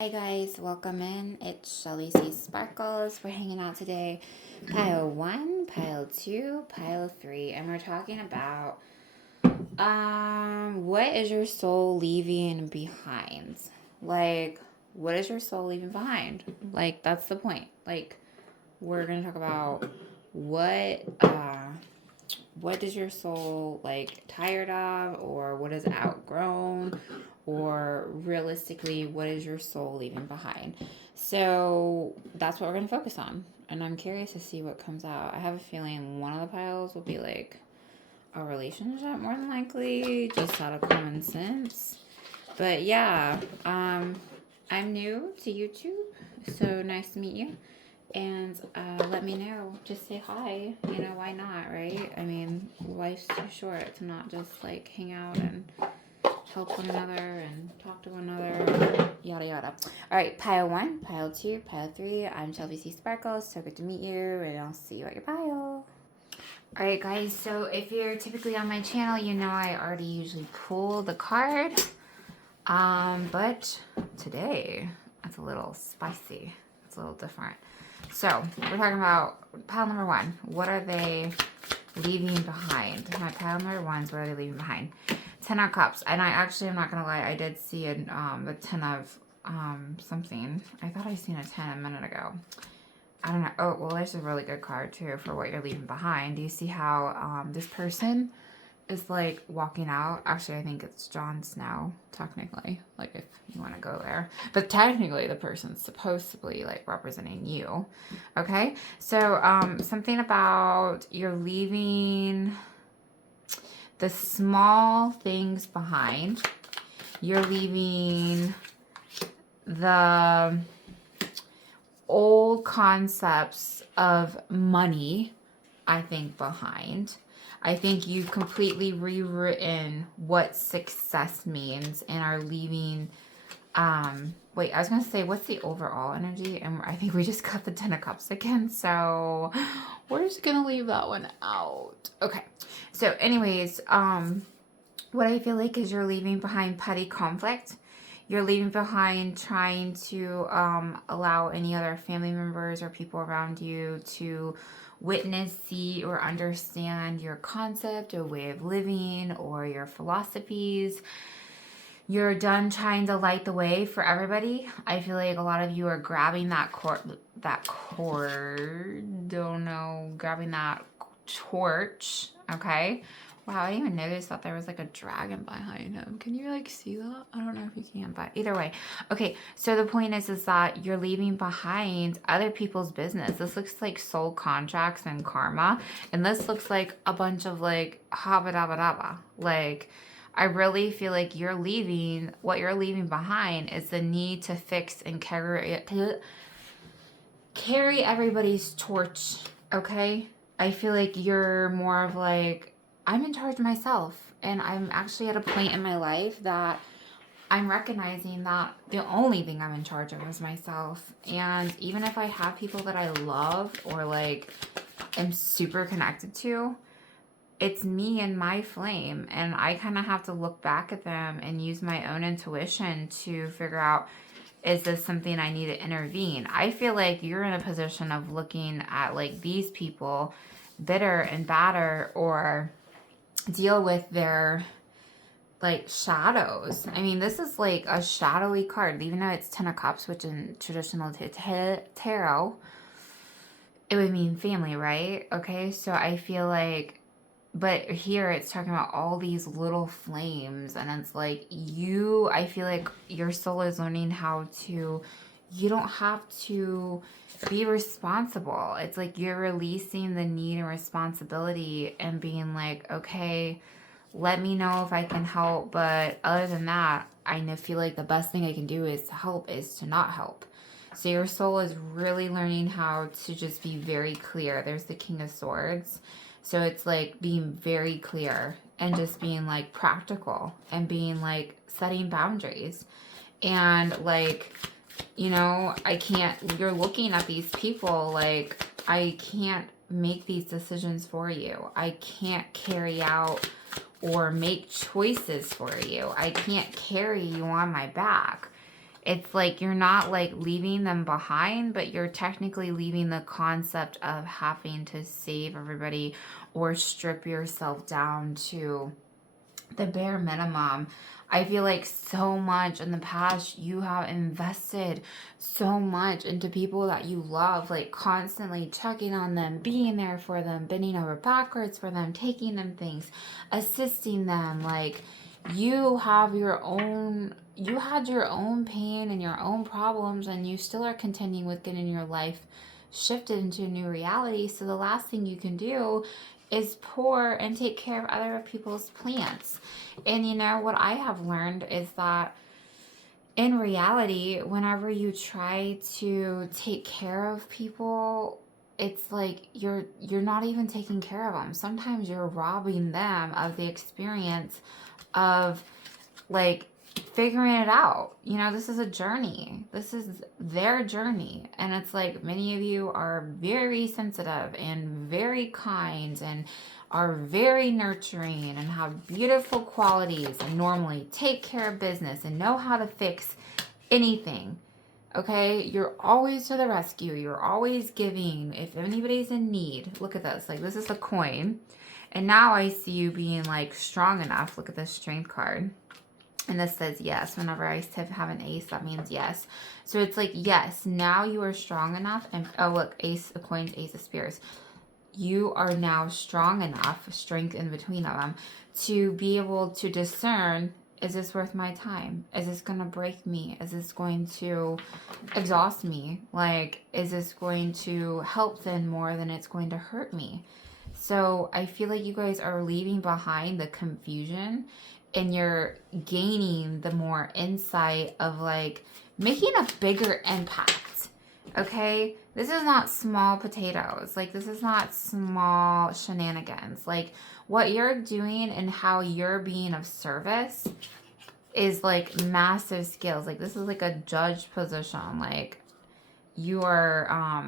Hi guys, welcome in. It's Shelby C. Sparkles. We're hanging out today. Pile 1, pile 2, pile 3. And we're talking about what is your soul leaving behind? Like, what is your soul leaving behind? Like, that's the point. Like, we're gonna talk about what is your soul like tired of, or what is outgrown, or realistically what is your soul leaving behind. So that's what we're going to focus on, and I'm curious to see what comes out. I have a feeling one of the piles will be like a relationship, more than likely, just out of common sense. But yeah, I'm new to YouTube, so nice to meet you. And let me know. Just say hi. You know, why not, right? I mean, life's too short to not just like hang out and help one another and talk to one another, yada yada. All right, pile 1, pile 2, pile 3. I'm Shelby C. Sparkles. So good to meet you, and I'll see you at your pile. All right, guys. So if you're typically on my channel, you know I already usually pull the card. But today it's a little spicy. It's a little different. So we're talking about pile number 1. What are they leaving behind? My pile number 1s, what are they leaving behind? 10 of Cups. And I actually, I'm not going to lie, I did see the 10 of something. I thought I seen a 10 a minute ago. I don't know. Oh, well, there's a really good card too for what you're leaving behind. Do you see how this person is like walking out? Actually, I think it's Jon Snow, technically, like if you want to go there. But technically, the person's supposed to be like representing you. Okay, so something about you're leaving the small things behind. You're leaving the old concepts of money, I think, behind. I think you've completely rewritten what success means and are leaving. Wait, I was going to say, what's the overall energy? And I think we just got the 10 of Cups again. So we're just going to leave that one out. Okay. So anyways, what I feel like is you're leaving behind petty conflict. You're leaving behind trying to allow any other family members or people around you to witness, see, or understand your concept or way of living or your philosophies. You're done trying to light the way for everybody. I feel like a lot of you are grabbing grabbing that torch, okay? Wow, I didn't even notice that there was like a dragon behind him. Can you like see that? I don't know if you can, but either way. Okay, so the point is that you're leaving behind other people's business. This looks like soul contracts and karma. And this looks like a bunch of like habba dabba dabba. Like, I really feel like what you're leaving behind is the need to fix and carry everybody's torch, okay? I feel like you're more of like, I'm in charge of myself, and I'm actually at a point in my life that I'm recognizing that the only thing I'm in charge of is myself. And even if I have people that I love or like am super connected to, it's me and my flame, and I kind of have to look back at them and use my own intuition to figure out, is this something I need to intervene? I feel like you're in a position of looking at like these people bitter and badder, or deal with their like shadows. I mean, this is like a shadowy card, even though it's 10 of Cups, which in traditional tarot, it would mean family, right? Okay, so I feel like, but here it's talking about all these little flames, and it's like I feel like your soul is learning how to, you don't have to be responsible. It's like you're releasing the need and responsibility and being like, okay, let me know if I can help. But other than that, I feel like the best thing I can do is to help is to not help. So your soul is really learning how to just be very clear. There's the King of Swords. So it's like being very clear and just being like practical and being like setting boundaries. And like, you know, you're looking at these people like, I can't make these decisions for you. I can't carry out or make choices for you. I can't carry you on my back. it's like you're not like leaving them behind, but you're technically leaving the concept of having to save everybody or strip yourself down to the bare minimum. I feel like so much in the past you have invested so much into people that you love, like constantly checking on them, being there for them, bending over backwards for them, taking them things, assisting them. Like you have your own, you had your own pain and your own problems, and you still are contending with getting your life shifted into a new reality. So the last thing you can do is pour and take care of other people's plants. And you know what I have learned is that in reality, whenever you try to take care of people, it's like you're not even taking care of them. Sometimes you're robbing them of the experience of like figuring it out. You know, this is a journey. This is their journey. And it's like many of you are very sensitive and very kind and are very nurturing and have beautiful qualities and normally take care of business and know how to fix anything. Okay, you're always to the rescue. You're always giving. If anybody's in need, look at this. Like, this is a coin. And now I see you being like strong enough. Look at this strength card. And this says yes. Whenever I have an ace, that means yes. So it's like, yes, now you are strong enough. And oh, look, ace of coins, ace of spears. You are now strong enough, strength in between of them, to be able to discern, is this worth my time? Is this going to break me? Is this going to exhaust me? Like, is this going to help them more than it's going to hurt me? So I feel like you guys are leaving behind the confusion and you're gaining the more insight of like making a bigger impact. Okay? This is not small potatoes. Like, this is not small shenanigans. Like, what you're doing and how you're being of service is like massive skills. Like, this is like a judge position. Like, you are,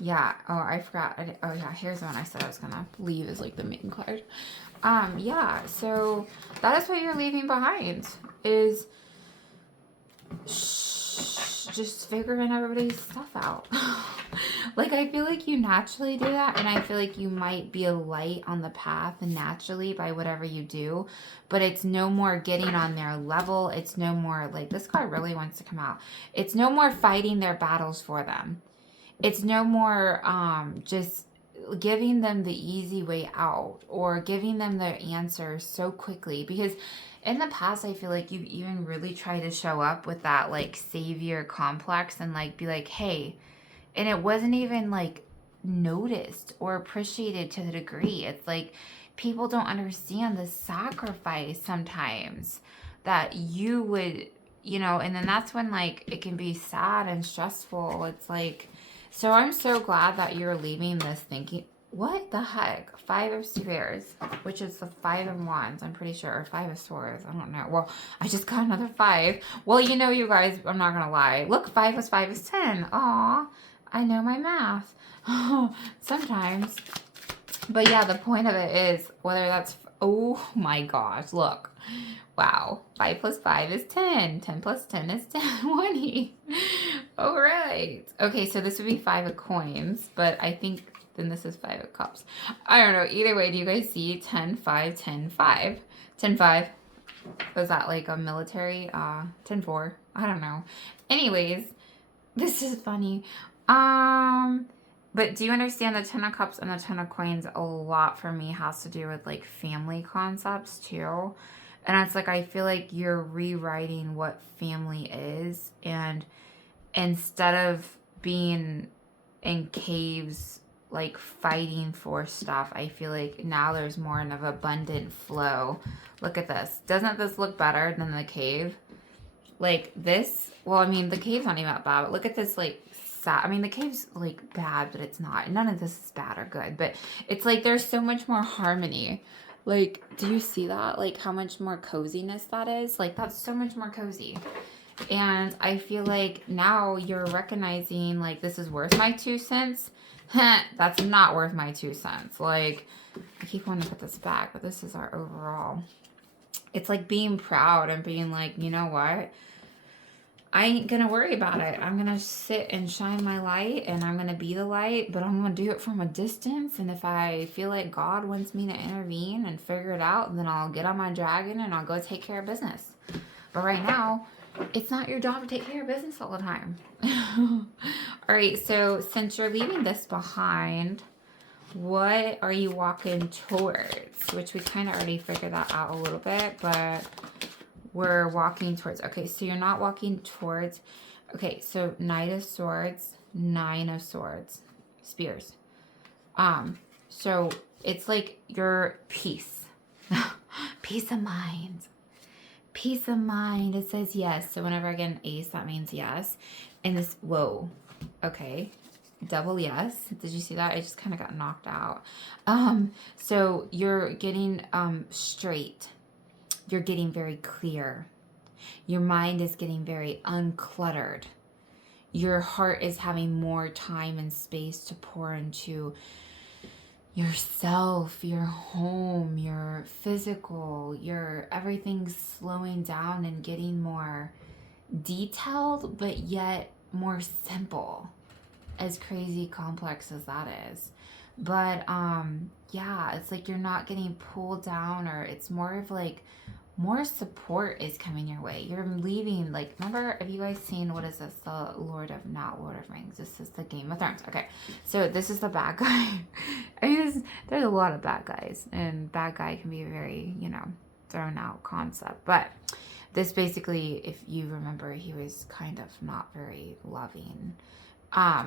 yeah. Oh, I forgot. Oh, yeah. Here's the one I said I was going to leave as like the main card. Yeah. So that is what you're leaving behind is just figuring everybody's stuff out. Like, I feel like you naturally do that, and I feel like you might be a light on the path naturally by whatever you do, but it's no more getting on their level. It's no more, like, this card really wants to come out. It's no more fighting their battles for them. It's no more just giving them the easy way out or giving them their answers so quickly, because in the past, I feel like you've even really tried to show up with that, like, savior complex and, like, be like, hey, and it wasn't even, like, noticed or appreciated to the degree. It's like people don't understand the sacrifice sometimes that you would, you know, and then that's when, like, it can be sad and stressful. It's like, so I'm so glad that you're leaving this thinking, what the heck? 5 of Spears, which is the 5 of Wands, I'm pretty sure, or 5 of Swords, I don't know. Well, I just got another 5. Well, you know, you guys, I'm not gonna lie. Look, 5 plus 5 is 10. Aw, I know my math. Sometimes. But yeah, the point of it is, whether that's, oh my gosh, look. Wow, 5 plus 5 is 10. 10 plus 10 is 20. All right. Okay, so this would be 5 of coins, but I think then this is 5 of cups. I don't know. Either way, do you guys see 10, 5, 10, 5? 10, 5. Was that like a military? 10, 4. I don't know. Anyways, this is funny. But do you understand the 10 of cups and the 10 of coins a lot for me has to do with like family concepts too. And it's like, I feel like you're rewriting what family is, and instead of being in caves like fighting for stuff, I feel like now there's more of an abundant flow. Look at this. Doesn't this look better than the cave? Like this, well, I mean, the cave's not even that bad, but look at this, like, sad. I mean, the cave's like bad, but it's not. None of this is bad or good, but it's like there's so much more harmony. Like, do you see that? Like, how much more coziness that is? Like, that's so much more cozy. And I feel like now you're recognizing, like, this is worth my 2 cents. That's not worth my 2 cents. Like, I keep wanting to put this back, but this is our overall. It's like being proud and being like, you know what? I ain't gonna worry about it. I'm gonna sit and shine my light, and I'm gonna be the light, but I'm gonna do it from a distance. And if I feel like God wants me to intervene and figure it out, then I'll get on my dragon and I'll go take care of business. But right now, it's not your job to take care of business all the time. All right, so since you're leaving this behind, what are you walking towards? Which we kind of already figured that out a little bit, but we're walking towards. Okay, so you're not walking towards. Okay, so Knight of Swords, Nine of Swords, Spears. So it's like your peace. Peace of mind. Peace of mind. It says yes. So whenever I get an ace, that means yes. And this, whoa. Okay. Double yes. Did you see that? I just kind of got knocked out. So you're getting straight. You're getting very clear. Your mind is getting very uncluttered. Your heart is having more time and space to pour into yourself, your home, your physical, your everything's slowing down and getting more detailed, but yet more simple, as crazy complex as that is. But yeah, it's like you're not getting pulled down, or it's more of like more support is coming your way. You're leaving, like, remember, have you guys seen, what is this? The Lord of Rings. This is the Game of Thrones. Okay, so this is the bad guy. I mean, there's a lot of bad guys, and bad guy can be a very, thrown out concept. But this basically, if you remember, he was kind of not very loving.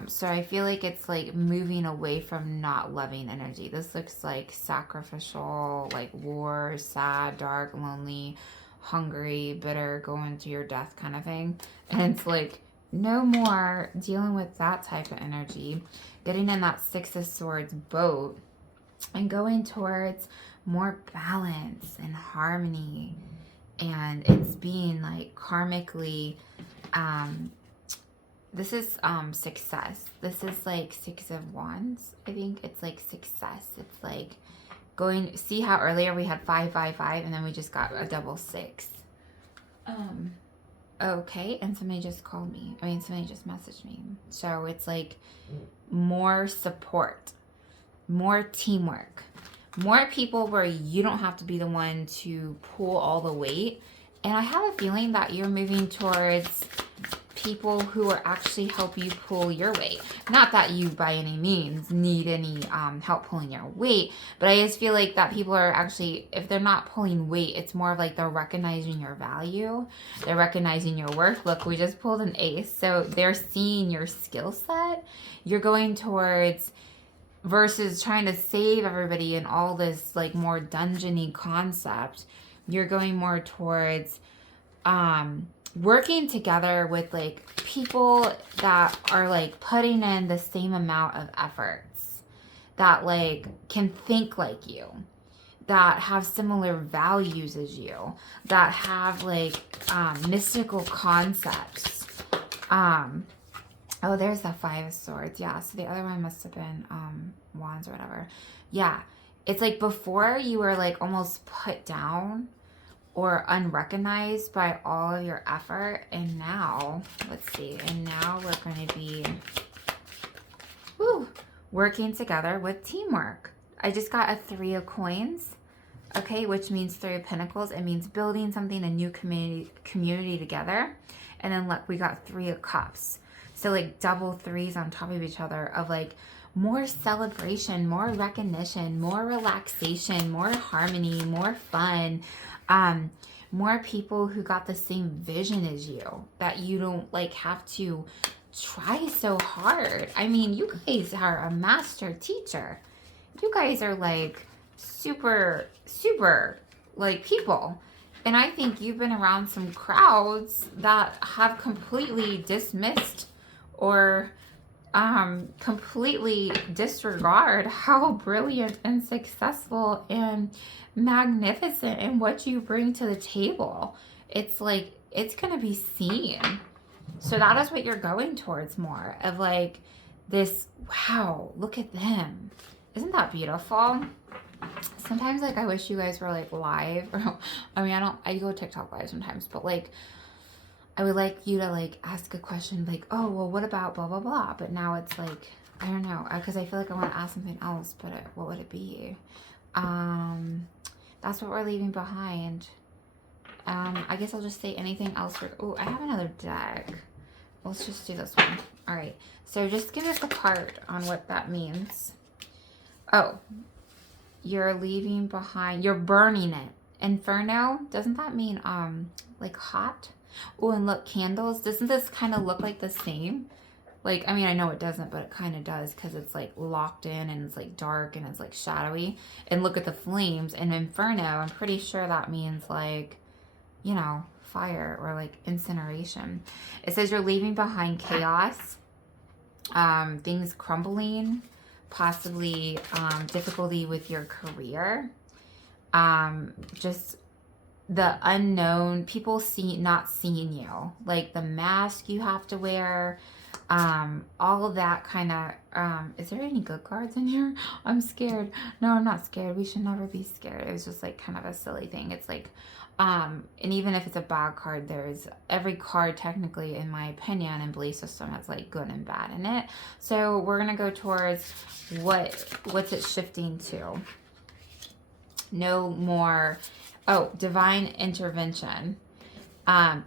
So I feel like it's like moving away from not loving energy. This looks like sacrificial, like war, sad, dark, lonely, hungry, bitter, going to your death kind of thing. And it's like no more dealing with that type of energy, getting in that Six of Swords boat and going towards more balance and harmony. And it's being like karmically, this is success. This is like Six of Wands. I think it's like success. It's like going, see how earlier we had 5, 5, 5, and then we just got a double 6. Okay, and somebody just called me. I mean, somebody just messaged me. So it's like more support, more teamwork, more people where you don't have to be the one to pull all the weight. And I have a feeling that you're moving towards people who are actually help you pull your weight. Not that you by any means need any help pulling your weight, but I just feel like that people are actually, if they're not pulling weight, it's more of like they're recognizing your value. They're recognizing your worth. Look, we just pulled an ace. So they're seeing your skill set. You're going towards, versus trying to save everybody in all this like more dungeony concept, you're going more towards working together with like people that are like putting in the same amount of efforts, that like can think like you, that have similar values as you, that have like mystical concepts. Oh, there's the Five of Swords. Yeah, so the other one must have been Wands or whatever. Yeah, it's like before you were like almost put down or unrecognized by all of your effort, and now, let's see, and now we're going to be working together with teamwork. I just got a 3 of Coins, okay, which means 3 of Pentacles. It means building something, a new community together. And then look, we got 3 of Cups. So like double 3s on top of each other of like more celebration, more recognition, more relaxation, more harmony, more fun. More people who got the same vision as you, that you don't like have to try so hard. I mean, you guys are a master teacher. You guys are like super like people. And I think you've been around some crowds that have completely dismissed or completely disregard how brilliant and successful and magnificent and what you bring to the table. It's like, it's going to be seen. So that is what you're going towards more of like this, wow, look at them. Isn't that beautiful? Sometimes like I wish you guys were like live, or I mean, I go TikTok live sometimes, but like I would like you to like ask a question like, oh, well, what about blah, blah, blah. But now it's like, I don't know, because I feel like I want to ask something else, but what would it be? That's what we're leaving behind. I guess I'll just say anything else. Oh, I have another deck. Let's just do this one. All right. So just give us a card on what that means. Oh, you're leaving behind. You're burning it. Inferno. Doesn't that mean like hot? Oh, and look, candles. Doesn't this kind of look like the same? Like, I mean, I know it doesn't, but it kind of does because it's like locked in and it's like dark and it's like shadowy. And look at the flames. And Inferno, I'm pretty sure that means like, you know, fire or like incineration. It says you're leaving behind chaos, things crumbling, possibly difficulty with your career, just the unknown, people not seeing you, like the mask you have to wear, all of that kind of, is there any good cards in here? I'm scared. No, I'm not scared. We should never be scared. It was just like kind of a silly thing. It's like, and even if it's a bad card, there's every card technically, in my opinion and belief system, has like good and bad in it. So we're going to go towards what's it shifting to? No more, oh, divine intervention.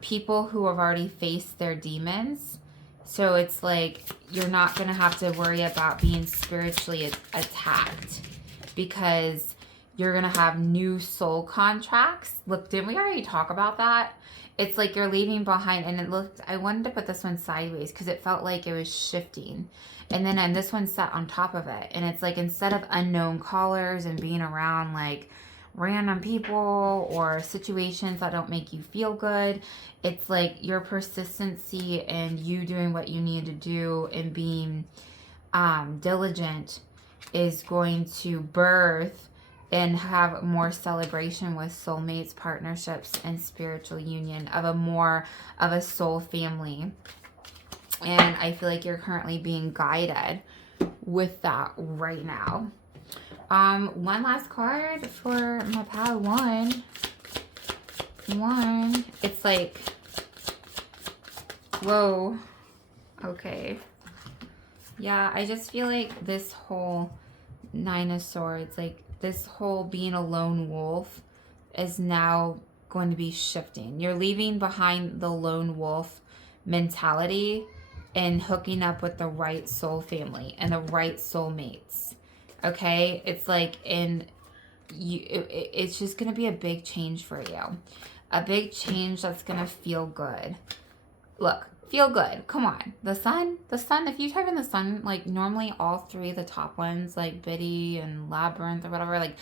People who have already faced their demons. So it's like you're not going to have to worry about being spiritually attacked because you're going to have new soul contracts. Look, didn't we already talk about that? It's like you're leaving behind, and it looked, I wanted to put this one sideways because it felt like it was shifting. And then this one sat on top of it. And it's like instead of unknown callers and being around like random people or situations that don't make you feel good, it's like your persistency and you doing what you need to do and being diligent is going to birth and have more celebration with soulmates, partnerships, and spiritual union of a soul family. And I feel like you're currently being guided with that right now. One last card for my pile. One. It's like, whoa. Okay. Yeah, I just feel like this whole Nine of Swords, like this whole being a lone wolf is now going to be shifting. You're leaving behind the lone wolf mentality and hooking up with the right soul family and the right soulmates. Okay? It's like it's just going to be a big change for you. A big change that's going to feel good. Look, feel good. Come on. The sun, if you type in the sun, like normally all three of the top ones, like Biddy and Labyrinth or whatever, like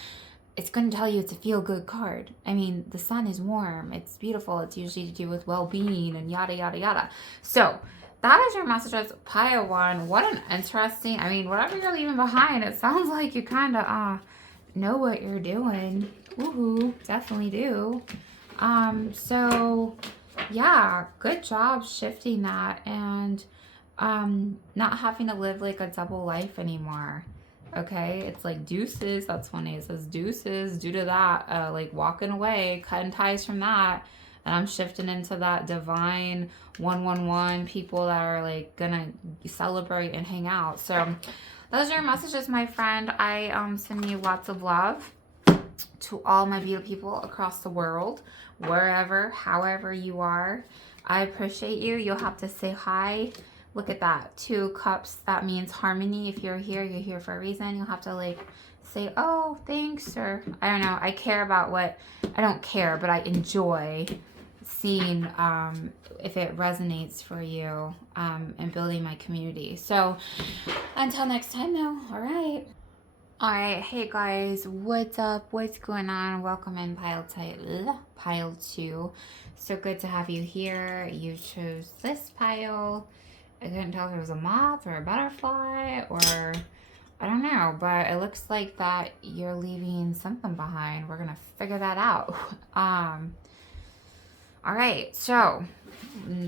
it's going to tell you it's a feel good card. I mean, the sun is warm. It's beautiful. It's usually to do with well-being and yada, yada, yada. So that is your messages, Pile 1. What an interesting, I mean, whatever you're leaving behind, it sounds like you kind of know what you're doing. Woohoo, definitely do. So yeah, good job shifting that and not having to live like a double life anymore. Okay, it's like deuces. That's funny. It says deuces due to that, like walking away, cutting ties from that. And I'm shifting into that divine 111 people that are like gonna celebrate and hang out. So those are your messages, my friend. I send you lots of love to all my beautiful people across the world, wherever, however you are. I appreciate you. You'll have to say hi. Look at that. 2 cups. That means harmony. If you're here for a reason. You'll have to like say, oh, thanks, or I don't know. I care about what, I don't care, but I enjoy seeing if it resonates for you and building my community. So until next time though, all right. All right, hey guys, what's up? What's going on? Welcome in pile 2. So good to have you here. You chose this pile. I couldn't tell if it was a moth or a butterfly or I don't know, but it looks like that you're leaving something behind. We're gonna figure that out. All right, so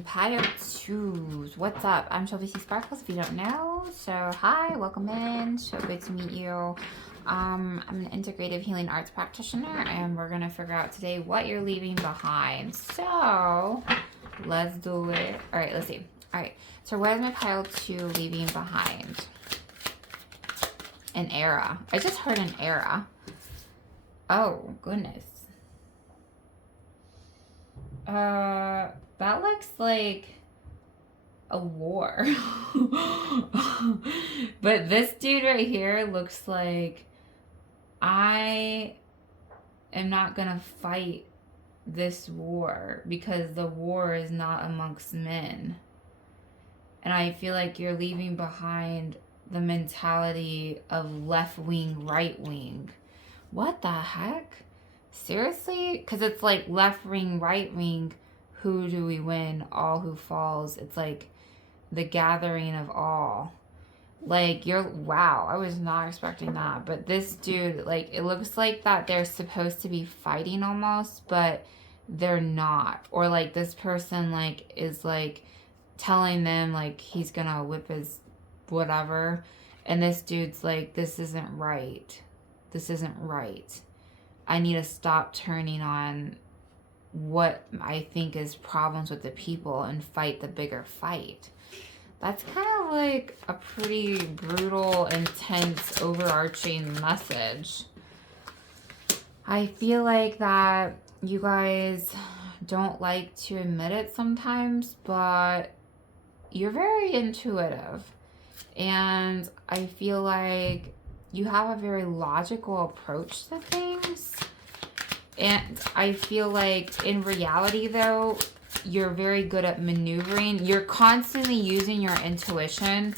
pile 2s. What's up? I'm Shelby C. Sparkles, if you don't know. So hi, welcome in. So good to meet you. I'm an integrative healing arts practitioner, and we're gonna figure out today what you're leaving behind. So Let's do it. All right, let's see. All right, so what is my pile 2 leaving behind? An era. I just heard an era. Oh, goodness. That looks like a war. But this dude right here looks like I am not gonna fight this war because the war is not amongst men. And I feel like you're leaving behind the mentality of left wing, right wing. What the heck? Seriously? Because it's like left wing, right wing. Who do we win? All who falls. It's like the gathering of all. Like, wow, I was not expecting that. But this dude, like, it looks like that they're supposed to be fighting almost, but they're not. Or like this person, like, is like telling them, like, he's gonna whip his whatever. And this dude's like, this isn't right. This isn't right. I need to stop turning on what I think is problems with the people and fight the bigger fight. That's kind of like a pretty brutal, intense, overarching message. I feel like that you guys don't like to admit it sometimes, but you're very intuitive. And I feel like you have a very logical approach to things. And I feel like in reality, though, you're very good at maneuvering. You're constantly using your intuition,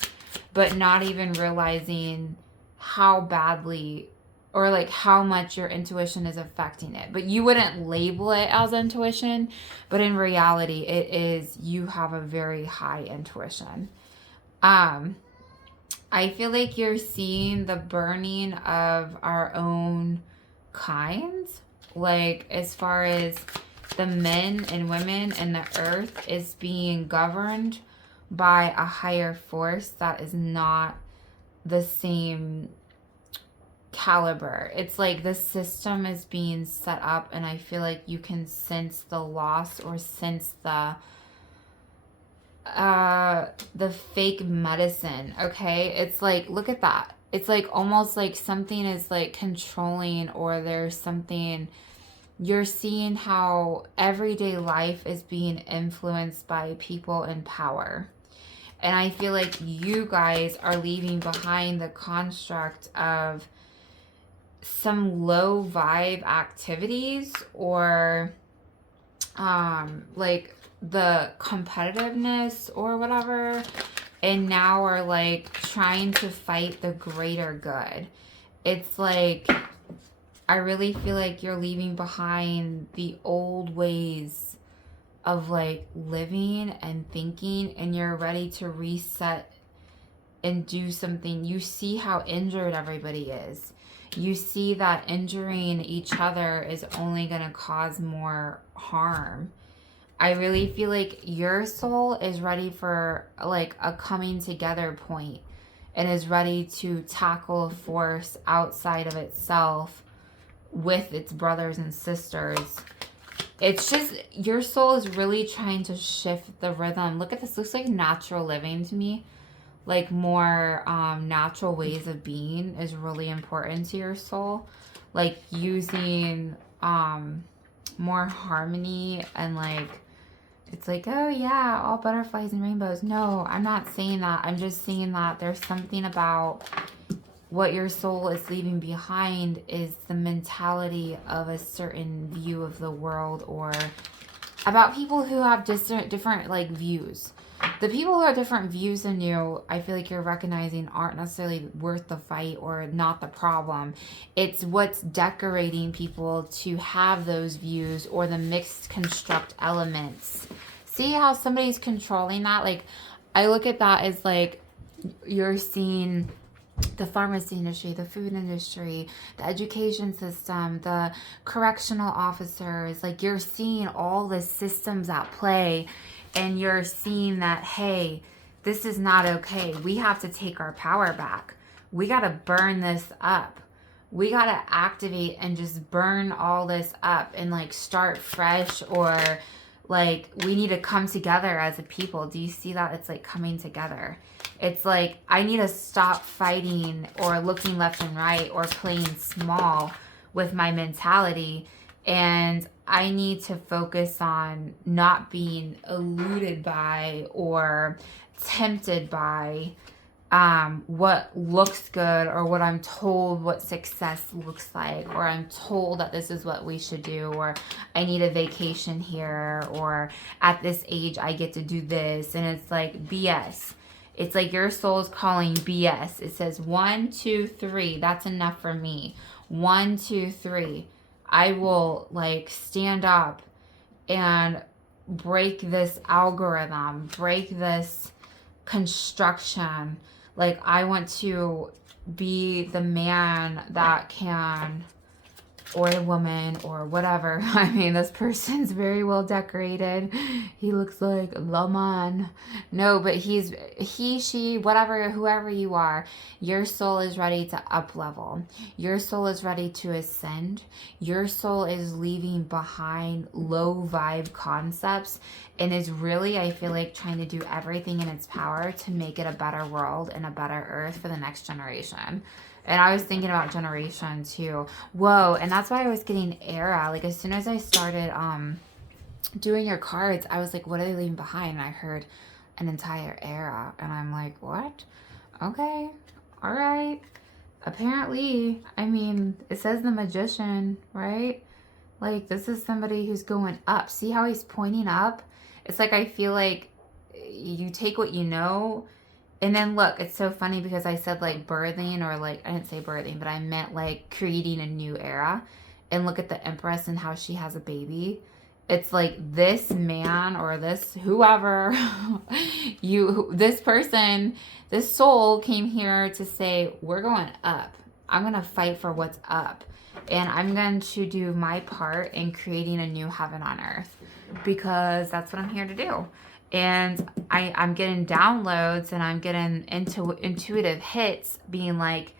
but not even realizing how badly or like how much your intuition is affecting it. But you wouldn't label it as intuition, but in reality, it is. You have a very high intuition. I feel like you're seeing the burning of our own kinds, like as far as the men and women and the earth is being governed by a higher force that is not the same caliber. It's like the system is being set up, and I feel like you can sense the loss or sense the fake medicine. Okay, it's like, look at that. It's like almost like something is like controlling, or there's something. You're seeing how everyday life is being influenced by people in power. And I feel like you guys are leaving behind the construct of some low vibe activities, or like the competitiveness or whatever, and now are like trying to fight the greater good. It's like, I really feel like you're leaving behind the old ways of like living and thinking, and you're ready to reset and do something. You see how injured everybody is. You see that injuring each other is only going to cause more harm. I really feel like your soul is ready for like a coming together point, and is ready to tackle a force outside of itself with its brothers and sisters. It's just, your soul is really trying to shift the rhythm. Look at this. Looks like natural living to me. Like more natural ways of being is really important to your soul. Like using more harmony, and like, it's like, oh yeah, all butterflies and rainbows. No, I'm not saying that. I'm just saying that there's something about what your soul is leaving behind is the mentality of a certain view of the world, or about people who have different like views. The people who have different views than you, I feel like you're recognizing aren't necessarily worth the fight or not the problem. It's what's decorating people to have those views, or the mixed construct elements. See how somebody's controlling that? Like, I look at that as like, you're seeing the pharmacy industry, the food industry, the education system, the correctional officers. Like, you're seeing all the systems at play, and you're seeing that, hey, this is not okay. We have to take our power back. We got to burn this up. We got to activate and just burn all this up and like start fresh, or Like, we need to come together as a people. Do you see that? It's like coming together. It's like, I need to stop fighting or looking left and right or playing small with my mentality. And I need to focus on not being eluded by or tempted by what looks good, or what I'm told what success looks like, or I'm told that this is what we should do, or I need a vacation here, or at this age I get to do this. And it's like BS. It's like your soul is calling BS. It says 1, 2, 3. That's enough for me. 1, 2, 3. I will like stand up and break this algorithm, break this construction. Like, I want to be the man that can, or the woman, or whatever. I mean, this person's very well decorated. He looks like the man. No, but he, she, whatever, whoever you are, your soul is ready to up level. Your soul is ready to ascend. Your soul is leaving behind low vibe concepts and is really, I feel like, trying to do everything in its power to make it a better world and a better earth for the next generation. And I was thinking about generation too. Whoa, and that's why I was getting era. Like, as soon as I started doing your cards, I was like, what are they leaving behind? And I heard an entire era. And I'm like, what? Okay, all right. Apparently, I mean, it says the magician, right? Like, this is somebody who's going up. See how he's pointing up? It's like, I feel like you take what you know. And then look, it's so funny because I said like birthing, or like, I didn't say birthing, but I meant like creating a new era. And look at the Empress and how she has a baby. It's like this man, or this whoever, this person, this soul came here to say, we're going up. I'm going to fight for what's up. And I'm going to do my part in creating a new heaven on earth, because that's what I'm here to do. And I'm getting downloads, and I'm getting intuitive hits being like,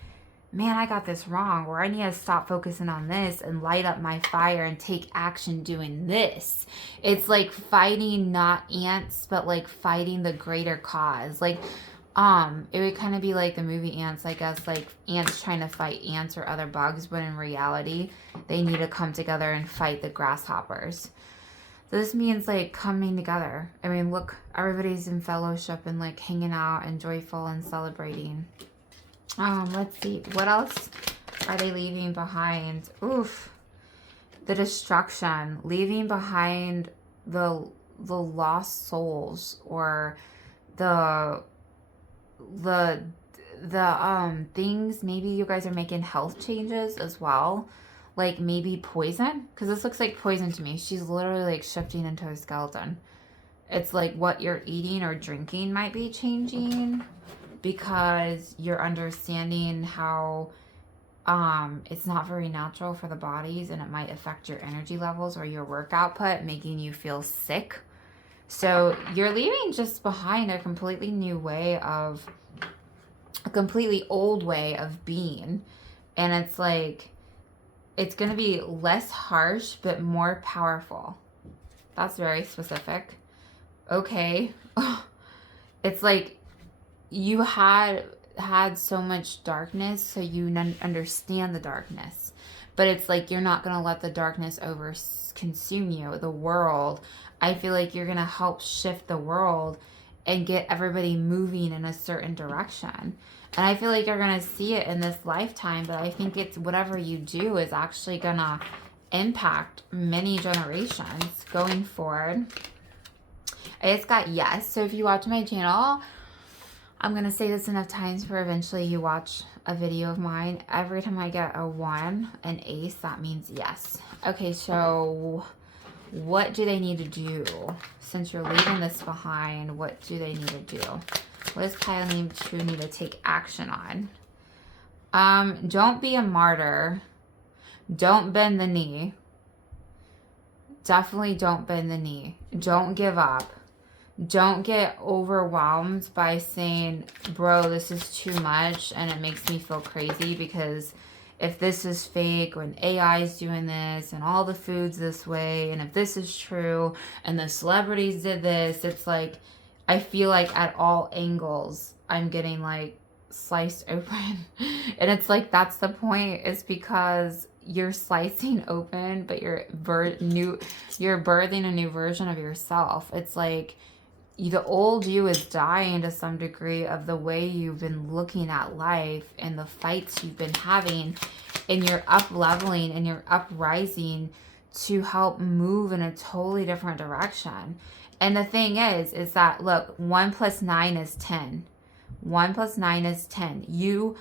man, I got this wrong, or I need to stop focusing on this and light up my fire and take action doing this. It's like fighting not ants, but like fighting the greater cause. Like, it would kind of be like the movie Ants, I guess, like ants trying to fight ants or other bugs, but in reality, they need to come together and fight the grasshoppers. This means like coming together. I mean, look, everybody's in fellowship and like hanging out and joyful and celebrating. Let's see. What else are they leaving behind? Oof. The destruction. Leaving behind the lost souls, or the things. Maybe you guys are making health changes as well. Like maybe poison, because this looks like poison to me. She's literally like shifting into a skeleton. It's like what you're eating or drinking might be changing, because you're understanding how it's not very natural for the bodies, and it might affect your energy levels or your work output, making you feel sick. So you're leaving just behind a completely new way of, a completely old way of being. And it's like, it's going to be less harsh, but more powerful. That's very specific. Okay. It's like you had so much darkness, so you understand the darkness. But it's like you're not going to let the darkness consume you. The world, I feel like you're going to help shift the world and get everybody moving in a certain direction. And I feel like you're going to see it in this lifetime, but I think it's whatever you do is actually going to impact many generations going forward. I just got yes. So if you watch my channel, I'm going to say this enough times for eventually you watch a video of mine. Every time I get a 1, an ace, that means yes. Okay, so what do they need to do? Since you're leaving this behind, what do they need to do? What does Kyle need to take action on? Don't be a martyr. Don't bend the knee. Definitely don't bend the knee. Don't give up. Don't get overwhelmed by saying, bro, this is too much and it makes me feel crazy, because if this is fake, when AI is doing this and all the food's this way, and if this is true and the celebrities did this, it's like I feel like at all angles I'm getting like sliced open. And it's like that's the point, is because you're slicing open, but you're birthing a new version of yourself. It's like the old you is dying to some degree of the way you've been looking at life and the fights you've been having, and you're up leveling and you're uprising to help move in a totally different direction. And the thing is that, look, 1 + 9 is 10. 1 + 9 is 10. You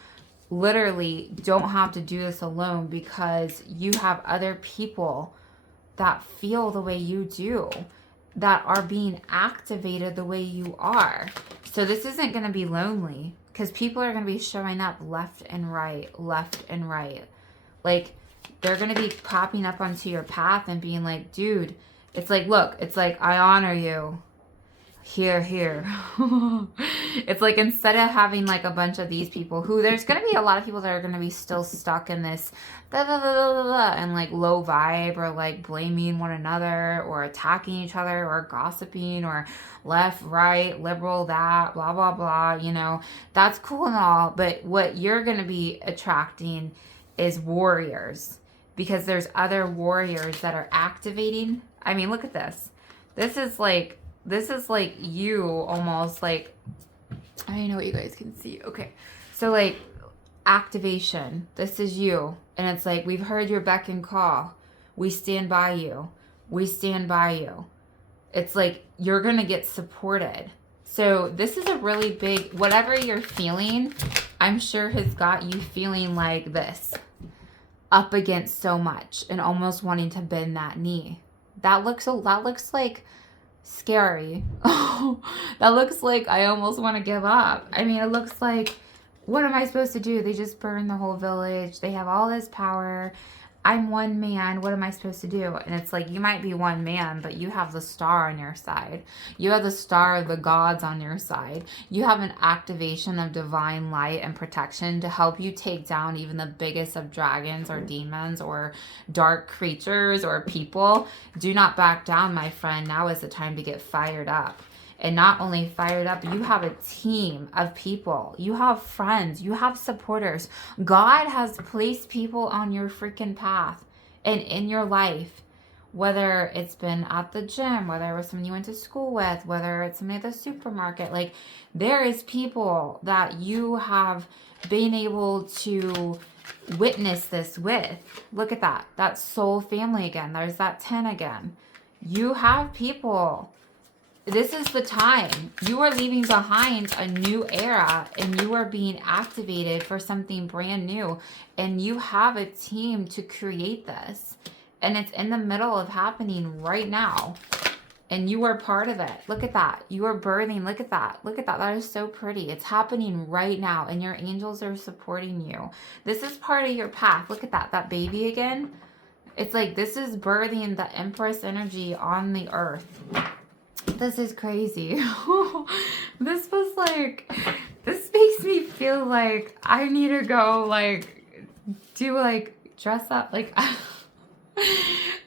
literally don't have to do this alone, because you have other people that feel the way you do, that are being activated the way you are. So this isn't going to be lonely, because people are going to be showing up left and right, left and right. Like, they're going to be popping up onto your path and being like, dude, it's like, look, it's like, I honor you. Here. It's like, instead of having like a bunch of these people who, there's going to be a lot of people that are going to be still stuck in this and like low vibe, or like blaming one another, or attacking each other, or gossiping, or left, right, liberal, that, blah, blah, blah. You know, that's cool and all. But what you're going to be attracting is warriors, because there's other warriors that are activating. I mean, look at this. This is like you almost, like, I don't know what you guys can see. Okay. So like activation, this is you. And it's like, we've heard your beck and call. We stand by you. We stand by you. It's like, you're going to get supported. So this is a really big, whatever you're feeling, I'm sure has got you feeling like this, up against so much and almost wanting to bend that knee. That looks like scary. That looks like I almost want to give up. I mean, it looks like, what am I supposed to do? They just burned the whole village. They have all this power. I'm one man. What am I supposed to do? And it's like, you might be one man, but you have the star on your side. You have the star of the gods on your side. You have an activation of divine light and protection to help you take down even the biggest of dragons or demons or dark creatures or people. Do not back down, my friend. Now is the time to get fired up. And not only fired up, you have a team of people. You have friends. You have supporters. God has placed people on your freaking path and in your life. Whether it's been at the gym, whether it was someone you went to school with, whether it's somebody at the supermarket. Like, there is people that you have been able to witness this with. Look at that. That soul family again. There's that 10 again. You have people. This is the time. You are leaving behind a new era, and you are being activated for something brand new. And you have a team to create this. And it's in the middle of happening right now. And you are part of it. Look at that. You are birthing. Look at that. Look at that. That is so pretty. It's happening right now. And your angels are supporting you. This is part of your path. Look at that. That baby again. It's like, this is birthing the Empress energy on the earth. This is crazy. This was like, this makes me feel like I need to go, like, do, like, dress up. Like,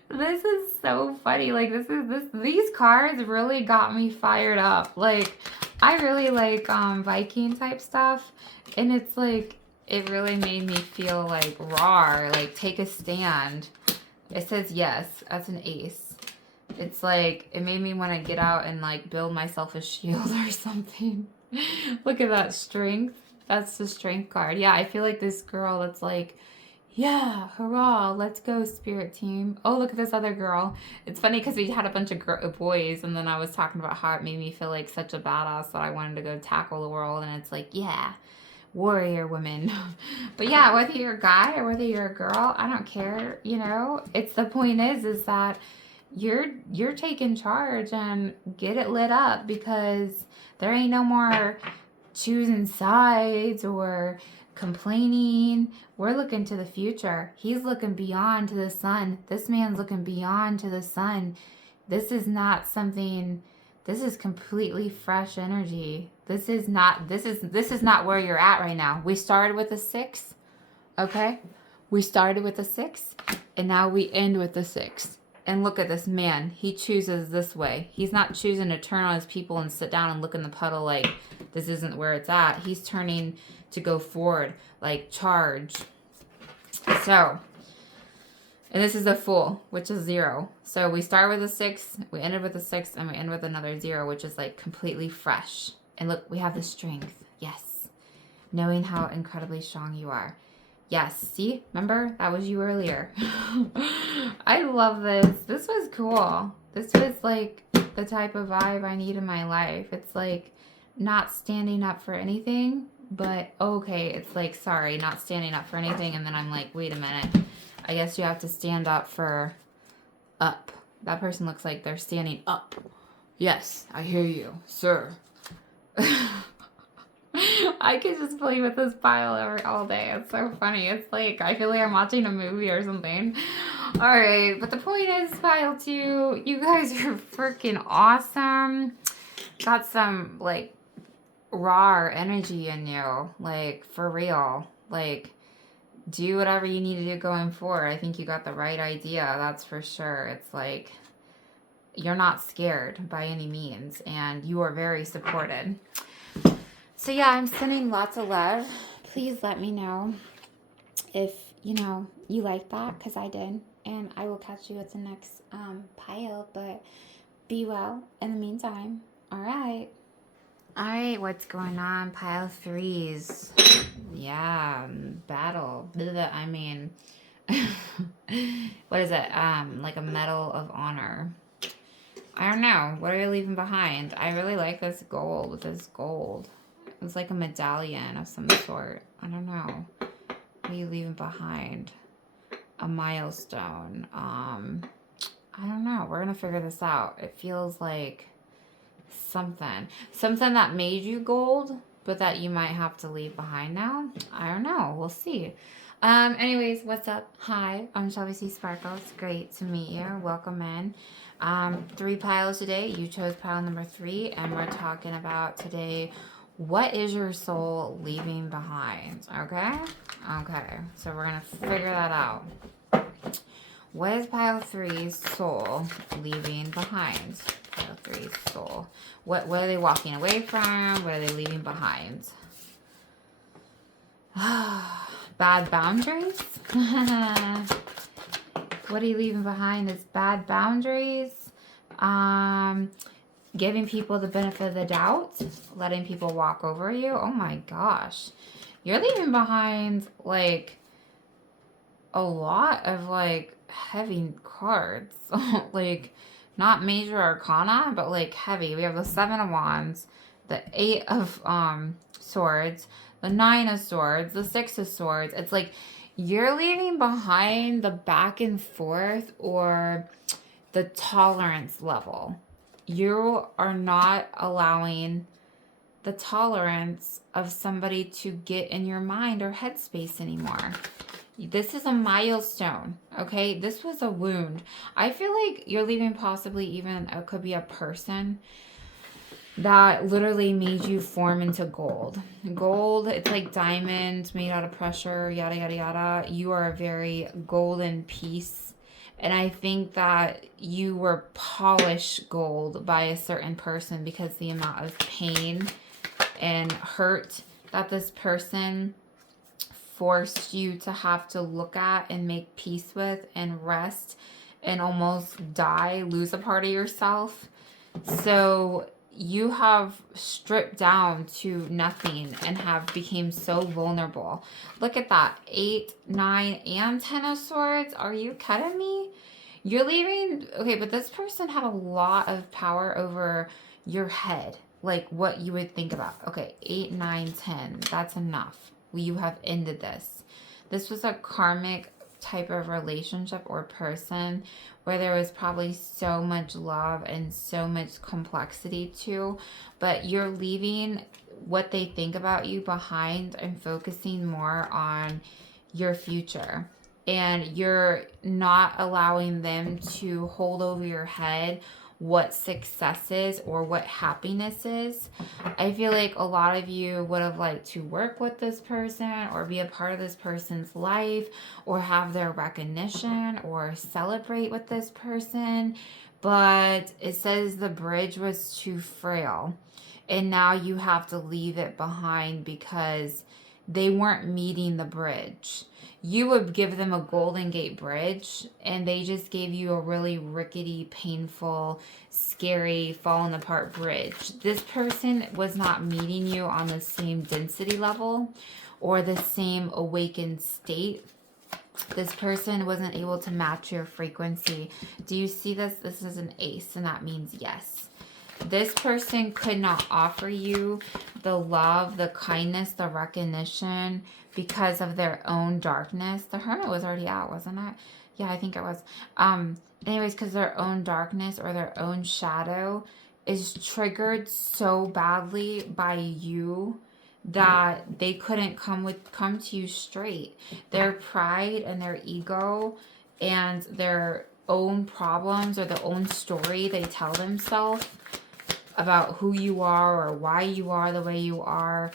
this is so funny. Like, these cards really got me fired up. Like, I really like Viking type stuff. And it's like, it really made me feel like raw, like take a stand. It says yes, that's an ace. It's like, it made me want to get out and like build myself a shield or something. Look at that strength. That's the strength card. Yeah, I feel like this girl that's like, yeah, hurrah, let's go, spirit team. Oh, look at this other girl. It's funny because we had a bunch of boys, and then I was talking about how it made me feel like such a badass that I wanted to go tackle the world. And it's like, yeah, warrior women. But yeah, whether you're a guy or whether you're a girl, I don't care. You know, it's the point is that you're taking charge and get it lit up, because there ain't no more choosing sides or complaining. We're looking to the future. He's looking beyond to the sun. This man's looking beyond to the sun. This is not something, this is completely fresh energy. This is not where you're at right now. We started with a 6, okay? We started with a 6, and now we end with a 6. And look at this man. He chooses this way. He's not choosing to turn on his people and sit down and look in the puddle like this isn't where it's at. He's turning to go forward, like charge. So, and this is a Fool, which is 0. So we start with a 6, we ended with a 6, and we end with another 0, which is like completely fresh. And look, we have the strength. Yes. Knowing how incredibly strong you are. Yes, see? Remember? That was you earlier. I love this. This was cool. This was like the type of vibe I need in my life. It's like not standing up for anything, but okay, it's like, sorry, not standing up for anything. And then I'm like, wait a minute. I guess you have to stand up for up. That person looks like they're standing up. Yes, I hear you, sir. I could just play with this pile all day. It's so funny. It's like, I feel like I'm watching a movie or something. Alright, but the point is, pile 2, you guys are freaking awesome. Got some, like, raw energy in you. Like, for real. Like, do whatever you need to do going forward. I think you got the right idea, that's for sure. It's like, you're not scared by any means, and you are very supported. So yeah, I'm sending lots of love. Please let me know if, you like that, because I did. And I will catch you at the next pile, but be well in the meantime. All right. All right, what's going on? Pile 3s. Yeah, battle. I mean, what is it? Like a medal of honor. I don't know. What are you leaving behind? I really like this gold with this gold. It's like a medallion of some sort. I don't know. What are you leaving behind? A milestone. I don't know. We're going to figure this out. It feels like something. Something that made you gold, but that you might have to leave behind now. I don't know. We'll see. Anyways, what's up? Hi, I'm Shelby C. Sparkle. It's great to meet you. Welcome in. 3 piles today. You chose pile number 3, and we're talking about today, what is your soul leaving behind? Okay? Okay. So we're going to figure that out. What is pile 3's soul leaving behind? Pile 3's soul. What are they walking away from? What are they leaving behind? Bad boundaries? What are you leaving behind is bad boundaries. Giving people the benefit of the doubt. Letting people walk over you. Oh my gosh. You're leaving behind like a lot of like heavy cards. Like not major arcana, but like heavy. We have the 7 of Wands, the 8 of Swords, the 9 of Swords, the 6 of Swords. It's like you're leaving behind the back and forth or the tolerance level. You are not allowing the tolerance of somebody to get in your mind or headspace anymore. This is a milestone, okay? This was a wound. I feel like you're leaving possibly even, it could be a person that literally made you form into gold. Gold, it's like diamonds made out of pressure, yada, yada, yada. You are a very golden piece. And I think that you were polished gold by a certain person because the amount of pain and hurt that this person forced you to have to look at and make peace with and rest and almost die, lose a part of yourself. So you have stripped down to nothing and have became so vulnerable. Look at that. 8, 9, and 10 of Swords. Are you kidding me? You're leaving. Okay, but this person had a lot of power over your head. Like what you would think about. Okay, 8, 9, 10. That's enough. You have ended this. This was a karmic type of relationship or person where there was probably so much love and so much complexity too, but you're leaving what they think about you behind and focusing more on your future. And you're not allowing them to hold over your head what success is or what happiness is. I feel like a lot of you would have liked to work with this person or be a part of this person's life or have their recognition or celebrate with this person. But it says the bridge was too frail. And now you have to leave it behind because they weren't meeting the bridge. You would give them a Golden Gate Bridge, and they just gave you a really rickety, painful, scary, falling apart bridge. This person was not meeting you on the same density level or the same awakened state. This person wasn't able to match your frequency. Do you see this? This is an ace, and that means yes. This person could not offer you the love, the kindness, the recognition because of their own darkness. The Hermit was already out, wasn't it? Yeah, I think it was. Anyways, because their own darkness or their own shadow is triggered so badly by you that they couldn't come to you straight. Their pride and their ego and their own problems or the own story they tell themselves about who you are or why you are the way you are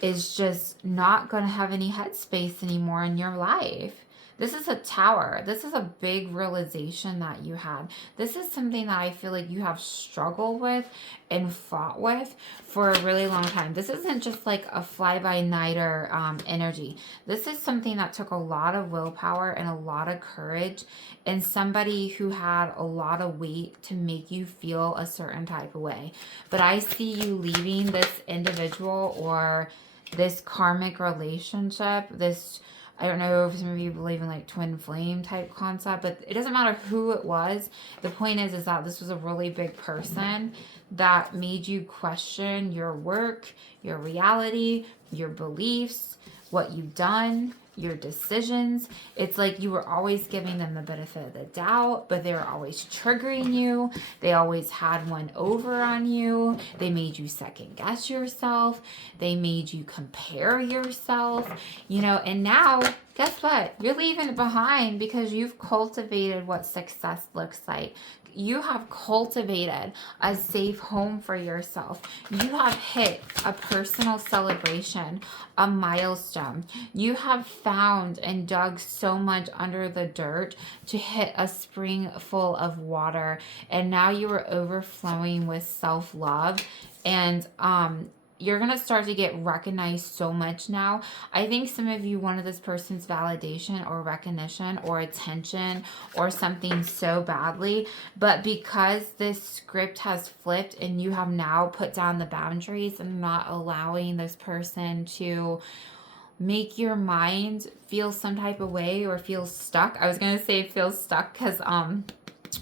is just not going to have any headspace anymore in your life. This is a tower. This is a big realization that you had. This is something that I feel like you have struggled with and fought with for a really long time. This isn't just like a fly-by-nighter energy. This is something that took a lot of willpower and a lot of courage and somebody who had a lot of weight to make you feel a certain type of way. But I see you leaving this individual or this karmic relationship, this, I don't know if some of you believe in like twin flame type concept, but it doesn't matter who it was. The point is that this was a really big person that made you question your work, your reality, your beliefs, what you've done, your decisions. It's like you were always giving them the benefit of the doubt, but they were always triggering you. They always had one over on you. They made you second guess yourself. They made you compare yourself, and now guess what? You're leaving it behind because you've cultivated what success looks like. You have cultivated a safe home for yourself. You have hit a personal celebration, a milestone. You have found and dug so much under the dirt to hit a spring full of water. And now you are overflowing with self-love. And you're going to start to get recognized so much now. I think some of you wanted this person's validation or recognition or attention or something so badly. But because this script has flipped and you have now put down the boundaries and not allowing this person to make your mind feel some type of way or feel stuck. I was going to say feel stuck because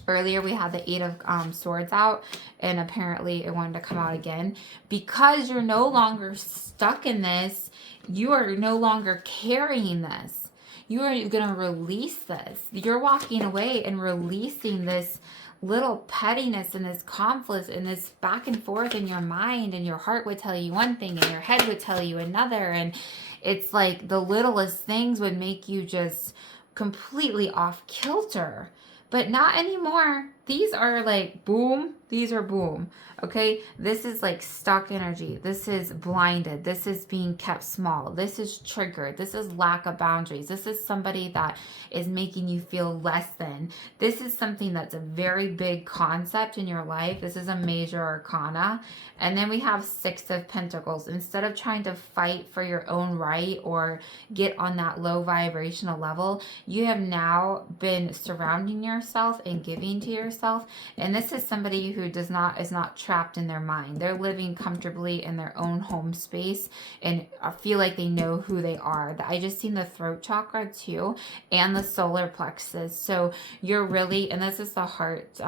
earlier we had the 8 of Swords out and apparently it wanted to come out again. Because you're no longer stuck in this, you are no longer carrying this. You are going to release this. You're walking away and releasing this little pettiness and this conflict and this back and forth in your mind, and your heart would tell you one thing and your head would tell you another. And it's like the littlest things would make you just completely off kilter. But not anymore. These are like boom. These are boom. Okay? This is like stuck energy. This is blinded. This is being kept small. This is triggered. This is lack of boundaries. This is somebody that is making you feel less than. This is something that's a very big concept in your life. This is a major arcana. And then we have 6 of Pentacles. Instead of trying to fight for your own right or get on that low vibrational level, you have now been surrounding yourself and giving to yourself. And this is somebody who is not trapped in their mind. They're living comfortably in their own home space and feel like they know who they are. I just seen the throat chakra too and the solar plexus. So you're really, and this is the heart,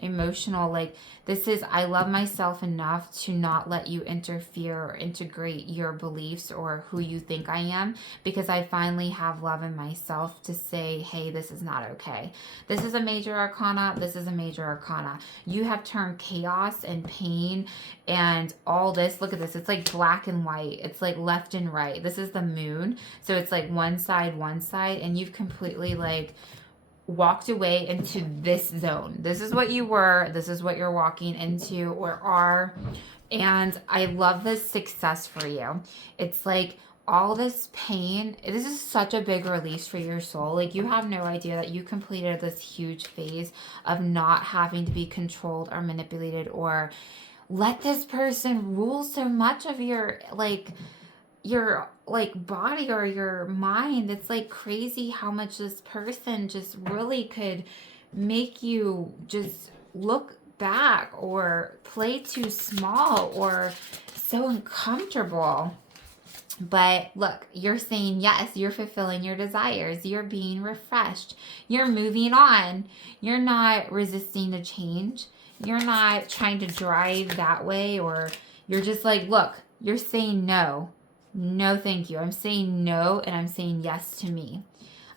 emotional, like this is, I love myself enough to not let you interfere or integrate your beliefs or who you think I am, because I finally have love in myself to say, hey, this is not okay. This is a major arcana. This is a major arcana. You have turned chaos and pain and all this. Look at this. It's like black and white. It's like left and right. This is the moon. So it's like one side, and you've completely like walked away into this zone. This is what you were. This is what you're walking into or are. And I love this success for you. It's like all this pain, this is such a big release for your soul. Like, you have no idea that you completed this huge phase of not having to be controlled or manipulated or let this person rule so much of your body or your mind. It's like crazy how much this person just really could make you just look back or play too small or so uncomfortable. But look, you're saying yes, you're fulfilling your desires, you're being refreshed, you're moving on, you're not resisting the change, you're not trying to drive that way, or you're just like, look, you're saying no. No, thank you. I'm saying no, and I'm saying yes to me.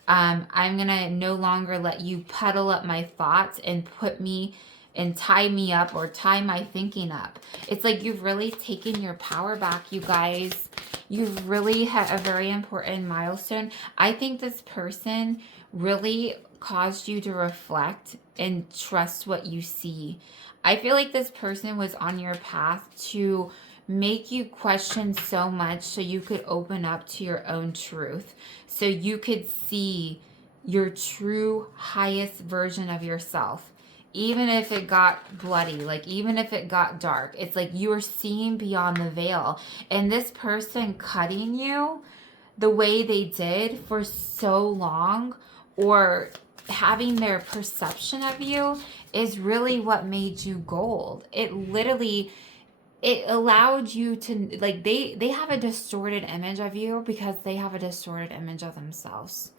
I'm going to no longer let you puddle up my thoughts and put me and tie me up or tie my thinking up. It's like you've really taken your power back, you guys. You've really had a very important milestone. I think this person really caused you to reflect and trust what you see. I feel like this person was on your path to make you question so much so you could open up to your own truth, so you could see your true highest version of yourself. Even if it got bloody, like even if it got dark, it's like you are seeing beyond the veil. And this person cutting you the way they did for so long, or having their perception of you, is really what made you gold. It allowed you to, like, they have a distorted image of you because they have a distorted image of themselves.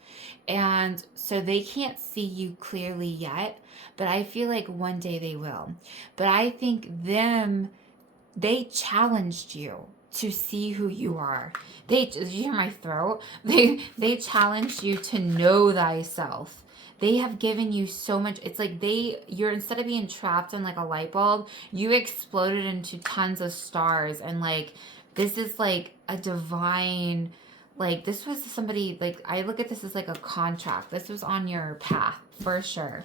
And so they can't see you clearly yet, but I feel like one day they will. But I think they challenged you to see who you are. Did you hear my throat? They challenged you to know thyself. They have given you so much. It's like you're, instead of being trapped in like a light bulb, you exploded into tons of stars. And like, this is like a divine, like, this was somebody, like, I look at this as like a contract. This was on your path for sure.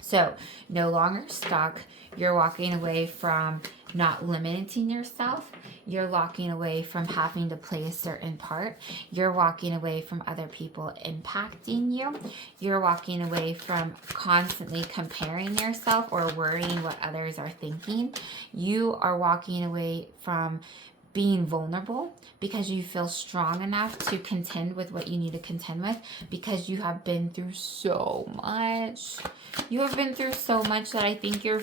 So no longer stuck. You're walking away from not limiting yourself. You're walking away from having to play a certain part. You're walking away from other people impacting you. You're walking away from constantly comparing yourself or worrying what others are thinking. You are walking away from being vulnerable because you feel strong enough to contend with what you need to contend with, because you have been through so much. You have been through so much that I think your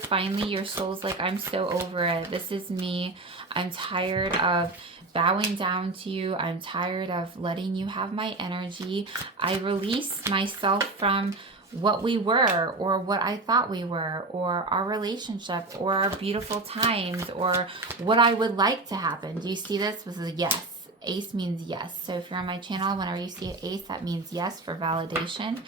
soul's like, I'm so over it. This is me. I'm tired of bowing down to you. I'm tired of letting you have my energy. I release myself from what we were, or what I thought we were, or our relationship, or our beautiful times, or what I would like to happen. Do you see this? This is a yes. Ace means yes. So if you're on my channel, whenever you see an ace, that means yes, for validation.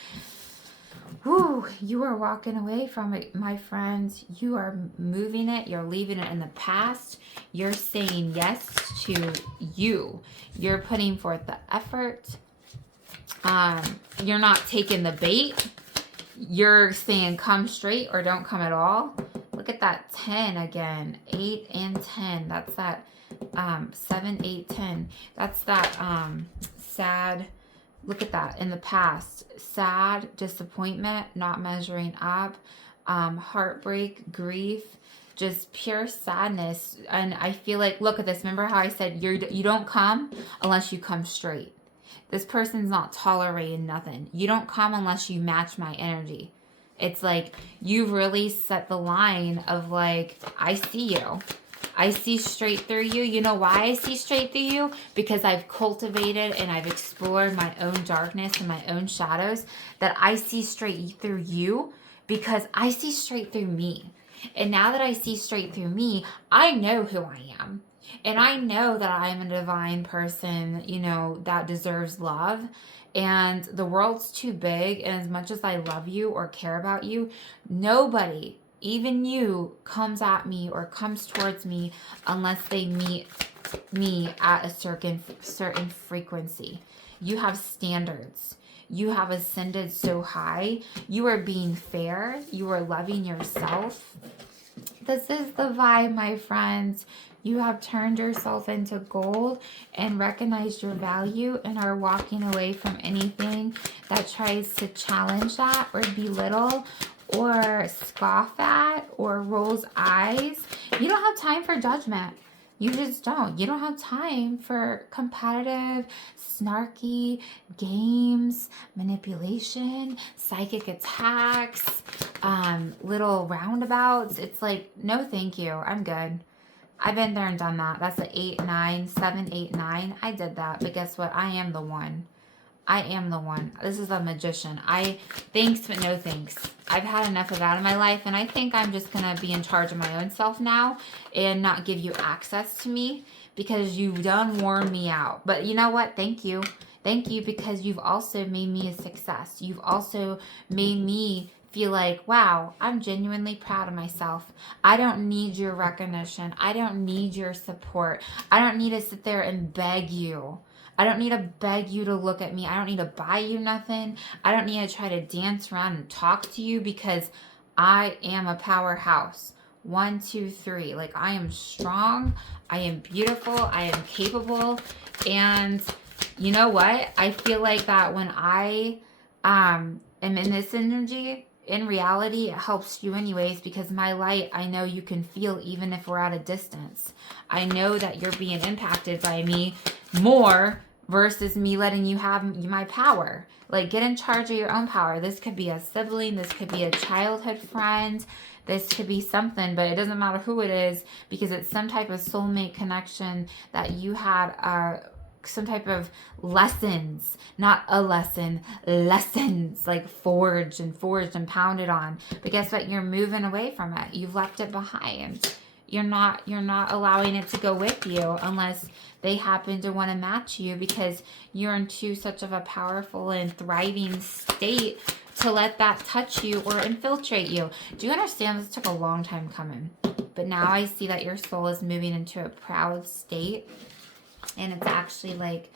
Woo, you are walking away from it, my friends. You are moving it. You're leaving it in the past. You're saying yes to you. You're putting forth the effort. You're not taking the bait. You're saying come straight or don't come at all. Look at that 10 again. 8 and 10. That's that 7, 8, 10. That's that sad. Look at that in the past. Sad, disappointment, not measuring up, heartbreak, grief, just pure sadness. And I feel like, look at this. Remember how I said you don't come unless you come straight. This person's not tolerating nothing. You don't come unless you match my energy. It's like you've really set the line of like, I see you. I see straight through you. You know why I see straight through you? Because I've cultivated and I've explored my own darkness and my own shadows, that I see straight through you because I see straight through me. And now that I see straight through me, I know who I am. And I know that I'm a divine person, you know, that deserves love. And the world's too big. And as much as I love you or care about you, nobody, even you, comes at me or comes towards me unless they meet me at a certain frequency. You have standards. You have ascended so high. You are being fair. You are loving yourself. This is the vibe, my friends. You have turned yourself into gold and recognized your value and are walking away from anything that tries to challenge that or belittle or scoff at or rolls eyes. You don't have time for judgment. You just don't. You don't have time for competitive, snarky games, manipulation, psychic attacks, little roundabouts. It's like, no, thank you. I'm good. I've been there and done that. That's an 8, 9, 7, 8, 9. I did that. But guess what? I am the one. I am the one. This is a magician. Thanks, but no thanks. I've had enough of that in my life, and I think I'm just going to be in charge of my own self now and not give you access to me because you've done worn me out. But you know what? Thank you. Thank you, because you've also made me a success. You've also made me feel like, wow, I'm genuinely proud of myself. I don't need your recognition. I don't need your support. I don't need to sit there and beg you. I don't need to beg you to look at me. I don't need to buy you nothing. I don't need to try to dance around and talk to you because I am a powerhouse. 1, 2, 3. Like, I am strong. I am beautiful. I am capable. And you know what? I feel like that when I am in this energy, in reality, it helps you anyways, because my light, I know you can feel even if we're at a distance. I know that you're being impacted by me more versus me letting you have my power. Like, get in charge of your own power. This could be a sibling. This could be a childhood friend. This could be something, but it doesn't matter who it is, because it's some type of soulmate connection that you had some type of lessons, not a lesson, lessons, like forged and pounded on. But guess what? You're moving away from it. You've left it behind. You're not allowing it to go with you unless they happen to want to match you, because you're into such of a powerful and thriving state to let that touch you or infiltrate you. Do you understand? This took a long time coming, but now I see that your soul is moving into a proud state, and it's actually like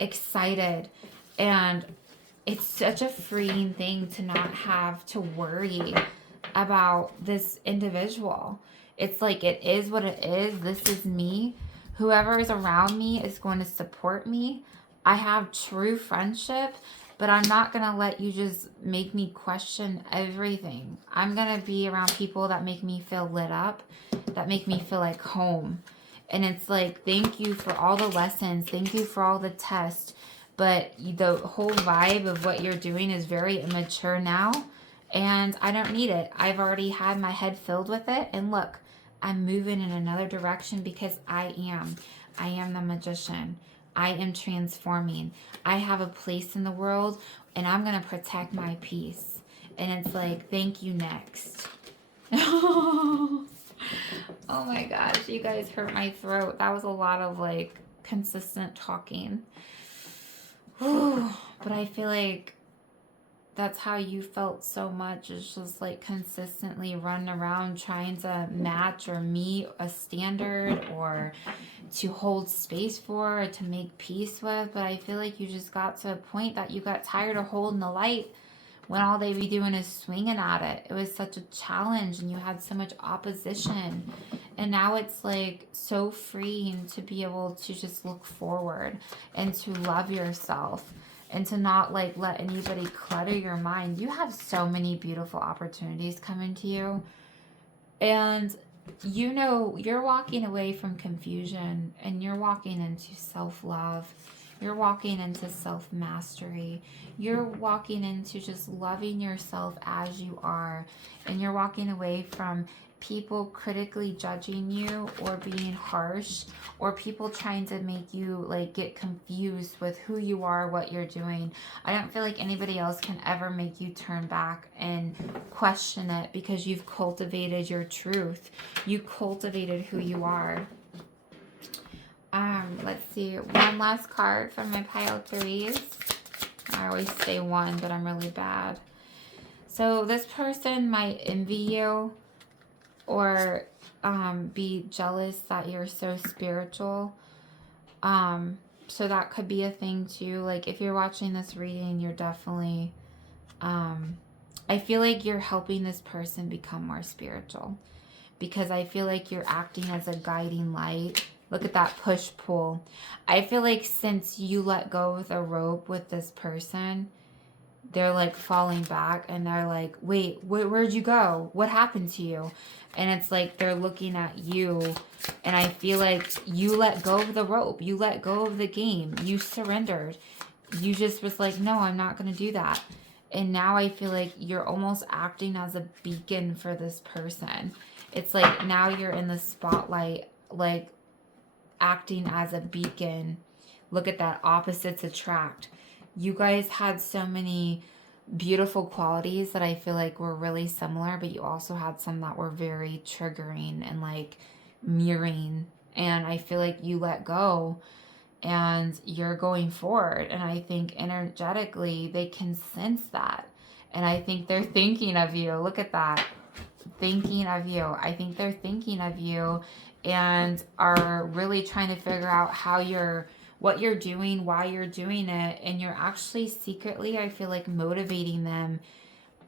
excited, and it's such a freeing thing to not have to worry about this individual. It's like, it is what it is. This is me. Whoever is around me is going to support me. I have true friendship, but I'm not going to let you just make me question everything. I'm going to be around people that make me feel lit up, that make me feel like home. And it's like, thank you for all the lessons. Thank you for all the tests. But the whole vibe of what you're doing is very immature now. And I don't need it. I've already had my head filled with it. And look, I'm moving in another direction because I am the magician. I am transforming. I have a place in the world, and I'm going to protect my peace. And it's like, thank you, next. Oh my gosh, you guys hurt my throat. That was a lot of like consistent talking. Whew. But I feel like that's how you felt so much. It's just like consistently running around trying to match or meet a standard or to hold space for or to make peace with. But I feel like you just got to a point that you got tired of holding the light when all they be doing is swinging at it. It was such a challenge, and you had so much opposition. And now it's like so freeing to be able to just look forward and to love yourself and to not like let anybody clutter your mind. You have so many beautiful opportunities coming to you. And you know, you're walking away from confusion, and you're walking into self-love. You're walking into self-mastery. You're walking into just loving yourself as you are. And you're walking away from people critically judging you or being harsh, or people trying to make you like get confused with who you are, what you're doing. I don't feel like anybody else can ever make you turn back and question it, because you've cultivated your truth. You cultivated who you are. Let's see, one last card from my pile of threes. I always say one, but I'm really bad. So this person might envy you or be jealous that you're so spiritual. So that could be a thing too. Like if you're watching this reading, you're definitely, I feel like you're helping this person become more spiritual, because I feel like you're acting as a guiding light. Look at that push-pull. I feel like since you let go of the rope with this person, they're like falling back and they're like, wait, where'd you go? What happened to you? And it's like they're looking at you, and I feel like you let go of the rope. You let go of the game. You surrendered. You just was like, no, I'm not going to do that. And now I feel like you're almost acting as a beacon for this person. It's like now you're in the spotlight, like acting as a beacon. Look at that, opposites attract. You guys had so many beautiful qualities that I feel like were really similar, but you also had some that were very triggering and like mirroring. And I feel like you let go and you're going forward. And I think energetically they can sense that. And I think they're thinking of you. Look at that. Thinking of you. I think they're thinking of you and are really trying to figure out what you're doing, why you're doing it, and you're actually secretly, I feel like, motivating them.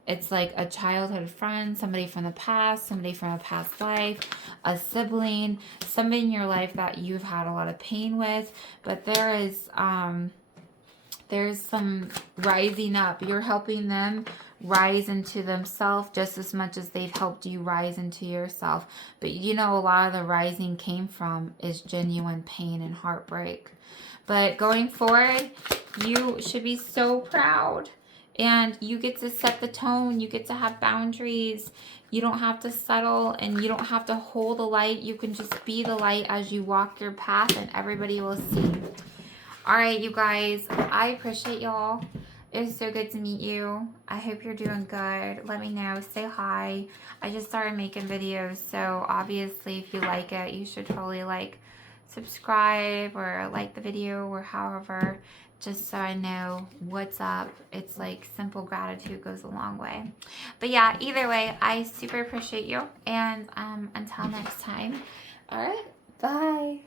It's like a childhood friend, somebody from the past, somebody from a past life, a sibling, somebody in your life that you've had a lot of pain with, but there's some rising up. You're helping them rise into themselves just as much as they've helped you rise into yourself. But you know, a lot of the rising came from is genuine pain and heartbreak. But going forward, you should be so proud. And you get to set the tone. You get to have boundaries. You don't have to settle, and you don't have to hold the light. You can just be the light as you walk your path, and everybody will see. All right, you guys, I appreciate y'all. It was so good to meet you. I hope you're doing good. Let me know. Say hi. I just started making videos, so obviously if you like it, you should totally like, subscribe, or like the video, or however, just so I know what's up. It's like simple gratitude goes a long way. But yeah, either way, I super appreciate you. And until next time. All right. Bye.